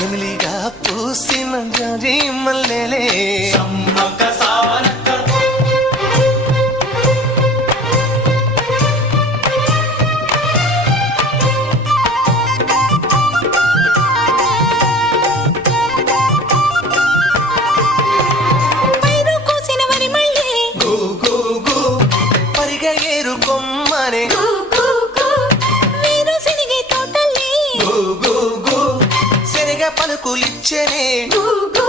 జమిలిగా పూసిన జాజి మల్లెలే సమ్మక్క సావనక్క పైరు కోసిన వరి మళ్ళీ గు గు గు పరిగె ఏరు కొమ్మనే కు కు కు వీరు సినిగే తోటల్లి గు గు గు సెరగ పలుకులిచ్చనే కు కు